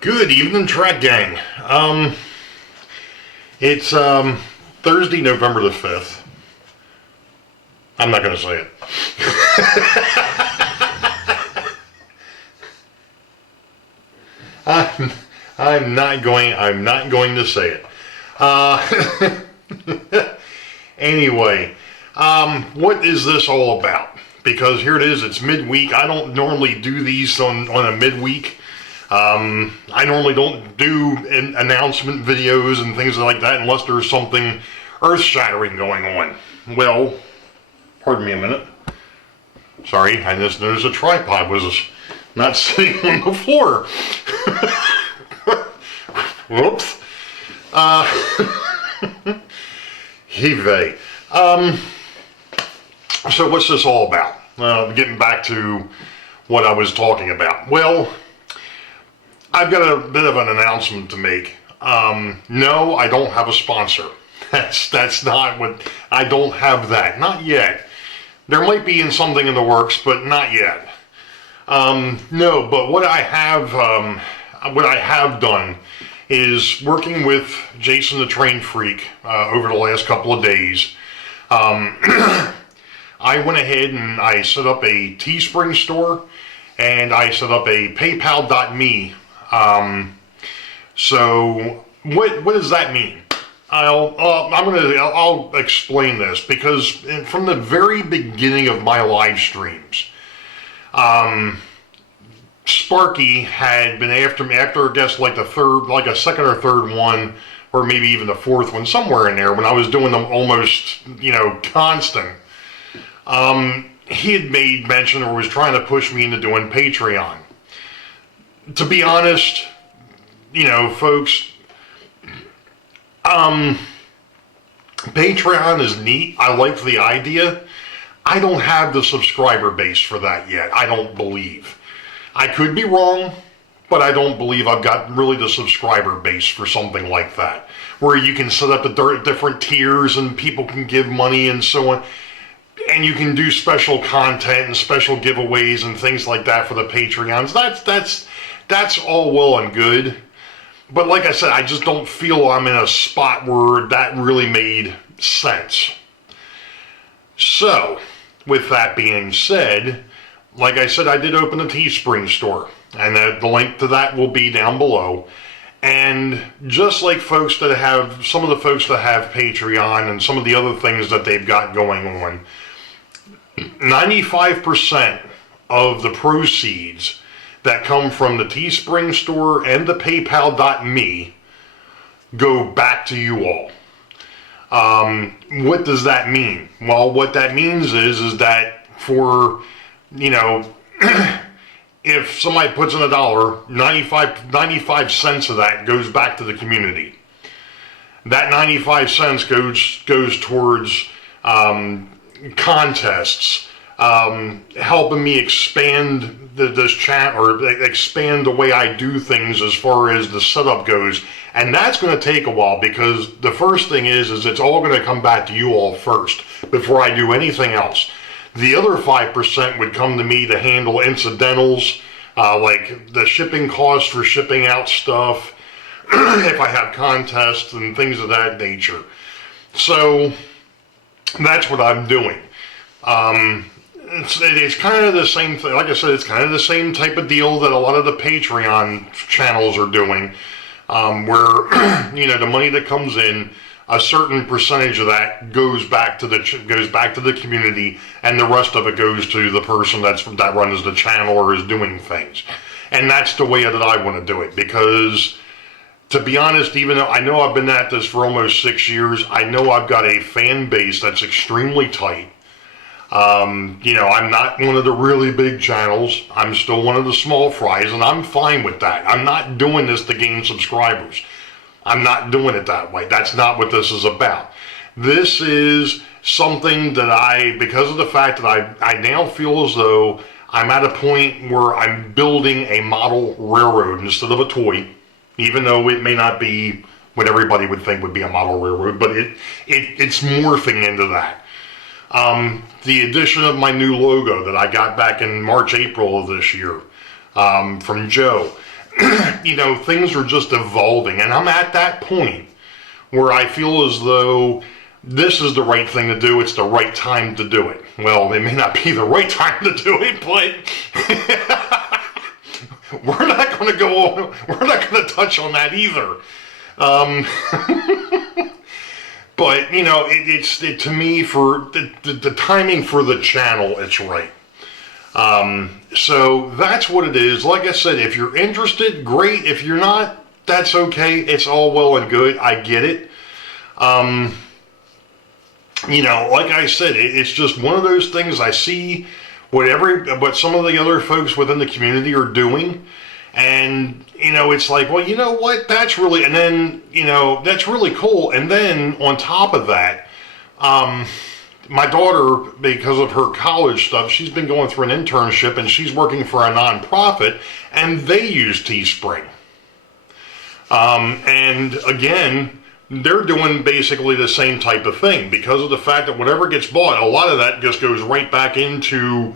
Good evening, track gang. It's Thursday, November the 5th. I'm not going to say it. I'm not going to say it. Anyway, what is this all about? Because here it is, it's midweek. I don't normally do these on a midweek. I normally don't do announcement videos and things like that unless there's something earth-shattering going on. Well, pardon me a minute. Sorry, I just noticed a tripod was not sitting on the floor. Whoops. Hey. So what's this all about? Getting back to what I was talking about. Well, I've got a bit of an announcement to make. No, I don't have a sponsor. That's not what, I don't have that. Not yet. There might be something in the works, but not yet. No, but what I have done is working with Jason the Train Freak over the last couple of days. I went ahead and I set up a Teespring store and I set up a PayPal.me. So what does that mean? I'll explain this because from the very beginning of my live streams, Sparky had been after me after I guess like a second or third one, or maybe even the fourth one, somewhere in there when I was doing them almost, constant. He had made mention or was trying to push me into doing Patreon. To be honest, folks, Patreon is neat. I like the idea. I don't have the subscriber base for that yet. I don't believe. I could be wrong, but I don't believe I've got really the subscriber base for something like that, where you can set up the different tiers and people can give money and so on. And you can do special content and special giveaways and things like that for the Patreons. That's all well and good. But like I said, I just don't feel I'm in a spot where that really made sense. So, with that being said, like I said, I did open a Teespring store. And the link to that will be down below. And just like some of the folks that have Patreon and some of the other things that they've got going on, 95% of the proceeds that come from the Teespring store and the PayPal.me go back to you all. What does that mean? Well, what that means is that for, if somebody puts in $1, 95 cents of that goes back to the community. That 95 cents goes towards contests, helping me expand this chat or expand the way I do things as far as the setup goes. And that's going to take a while because the first thing is it's all going to come back to you all first before I do anything else. The other 5% would come to me to handle incidentals, like the shipping costs for shipping out stuff, if I have contests and things of that nature. So that's what I'm doing. It's kind of the same thing. Like I said, it's kind of the same type of deal that a lot of the Patreon channels are doing, where the money that comes in, a certain percentage of that goes back to the community, and the rest of it goes to the person that runs the channel or is doing things. And that's the way that I want to do it, because to be honest, even though I know I've been at this for almost 6 years, I know I've got a fan base that's extremely tight. I'm not one of the really big channels. I'm still one of the small fries, and I'm fine with that. I'm not doing this to gain subscribers. I'm not doing it that way. That's not what this is about. This is something that because of the fact that I now feel as though I'm at a point where I'm building a model railroad instead of a toy, even though it may not be what everybody would think would be a model railroad, but it's morphing into that. The addition of my new logo that I got back in March, April of this year, from Joe. things are just evolving, and I'm at that point where I feel as though this is the right thing to do. It's the right time to do it. Well, it may not be the right time to do it, but we're not going to go on. We're not going to touch on that either. But to me, for the timing for the channel, it's right. So that's what it is. Like I said, if you're interested, great. If you're not, that's okay. It's all well and good. I get it. Like I said, it's just one of those things. I see what some of the other folks within the community are doing, and it's like, well, you know what? That's really, and then that's really cool. And then on top of that, my daughter, because of her college stuff, she's been going through an internship, and she's working for a nonprofit, and they use Teespring. And again, they're doing basically the same type of thing, because of the fact that whatever gets bought, a lot of that just goes right back into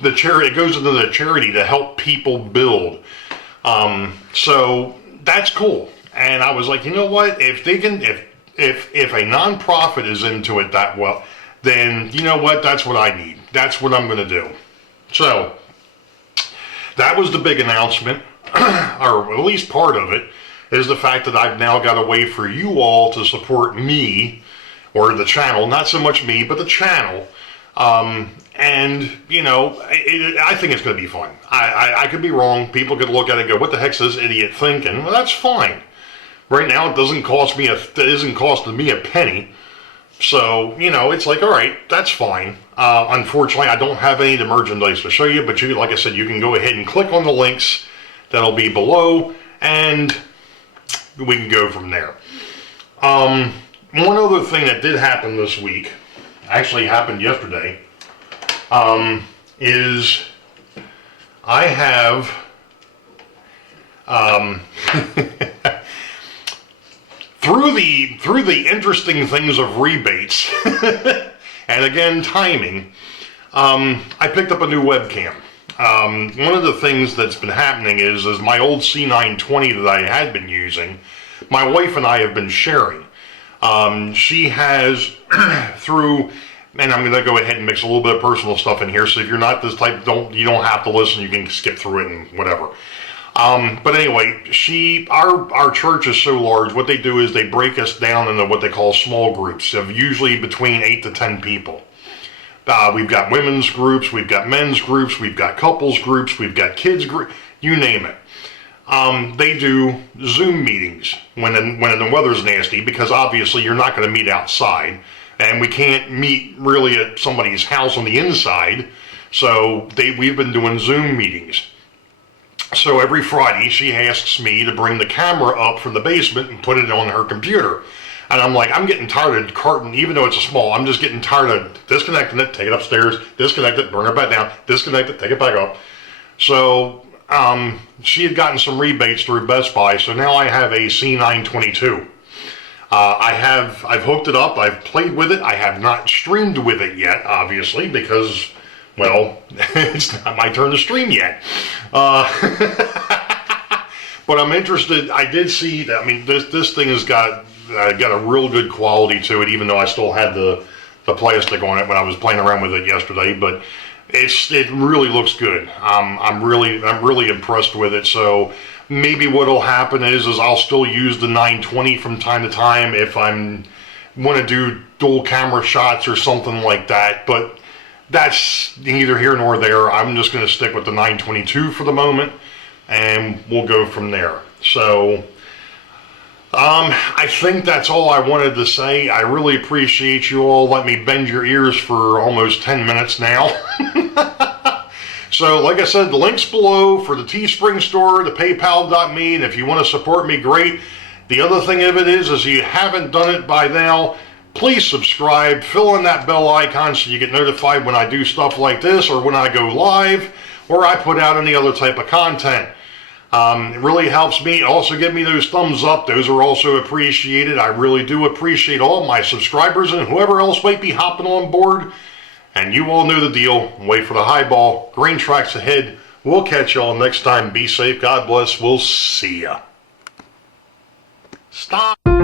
the charity. It goes into the charity to help people build. So that's cool. And I was like, you know what? If they can, if a nonprofit is into it that well, then you know what? That's what I need. That's what I'm going to do. So that was the big announcement, or at least part of it, is the fact that I've now got a way for you all to support me, or the channel, not so much me, but the channel. I think it's going to be fun. I could be wrong. People could look at it and go, what the heck's this idiot thinking? Well, that's fine. Right now, it isn't costing me a penny. So, it's like, all right, that's fine. Unfortunately, I don't have any of the merchandise to show you, but like I said, you can go ahead and click on the links that'll be below, and we can go from there. One other thing that did happen this week, actually happened yesterday, is I have through the interesting things of rebates and again timing, I picked up a new webcam. One of the things that's been happening is my old C920 that I had been using, my wife and I have been sharing. She has through, and I'm going to go ahead and mix a little bit of personal stuff in here, so if you're not this type, you don't have to listen, you can skip through it and whatever. But anyway, our church is so large, what they do is they break us down into what they call small groups of usually between 8 to 10 people. We've got women's groups, we've got men's groups, we've got couples groups, we've got kids groups, you name it. They do Zoom meetings when the weather's nasty, because obviously you're not going to meet outside, and we can't meet really at somebody's house on the inside, so we've been doing Zoom meetings. So every Friday she asks me to bring the camera up from the basement and put it on her computer. And I'm like, I'm getting tired of carting, even though it's a small, I'm just getting tired of disconnecting it, take it upstairs, disconnect it, bring it back down, disconnect it, take it back up. So she had gotten some rebates through Best Buy, so now I have a C922. I've hooked it up, I've played with it, I have not streamed with it yet, obviously, because, well, it's not my turn to stream yet. But I'm interested. I did see that. I mean, this thing has got a real good quality to it, even though I still had the plastic on it when I was playing around with it yesterday. But it really looks good. I'm really impressed with it. So maybe what'll happen is I'll still use the 920 from time to time if I'm want to do dual camera shots or something like that. But that's neither here nor there. I'm just going to stick with the 922 for the moment, and we'll go from there. So I think that's all I wanted to say. I really appreciate you all letting me bend your ears for almost 10 minutes now. So like I said, the link's below for the Teespring store, the paypal.me, and if you want to support me, great. The other thing of it is if you haven't done it by now, please subscribe, fill in that bell icon so you get notified when I do stuff like this, or when I go live, or I put out any other type of content. It really helps me. Also give me those thumbs up. Those are also appreciated. I really do appreciate all my subscribers and whoever else might be hopping on board. And you all know the deal. Wait for the high ball. Green tracks ahead. We'll catch y'all next time. Be safe. God bless. We'll see ya. Stop.